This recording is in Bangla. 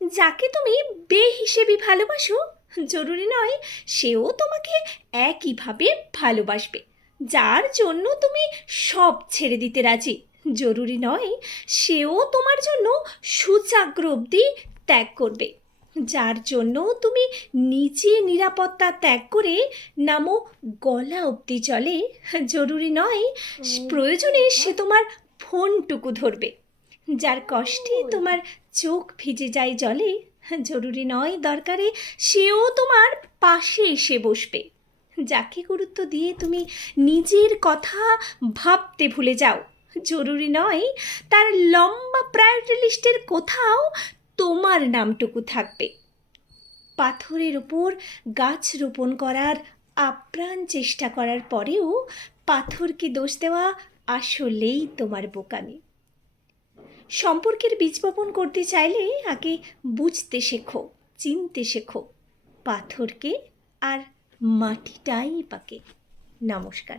যাকে তুমি বেহিসেবি ভালোবাসো জরুরি নয় সেও তোমাকে একইভাবে ভালোবাসবে। যার জন্য তুমি সব ছেড়ে দিতে রাজি জরুরি নয় সেও তোমার জন্য সূচাগ্র অবধি ত্যাগ করবে। যার জন্য তুমি নিজে নিরাপত্তা ত্যাগ করে নামো গলা অবধি চলে জরুরি নয় প্রয়োজনে সে তোমার ফোনটুকু ধরবে। যার কষ্টে তোমার চোখ ভিজে যায় জলে জরুরি নয় দরকারে সেও তোমার পাশে এসে বসবে। যাকে গুরুত্ব দিয়ে তুমি নিজের কথা ভাবতে ভুলে যাও জরুরি নয় তার লম্বা প্রায়োরিটি লিস্টের কোথাও তোমার নামটুকু থাকবে। পাথরের ওপর গাছ রোপণ করার আপ্রাণ চেষ্টা করার পরেও পাথরকে দোষ দেওয়া আসলেই তোমার বোকামি। সম্পর্কের বীজ বপন করতে চাইলে আগে বুঝতে শেখো, চিনতে শেখো পাথরকে আর মাটিটাই পাকে। নমস্কার।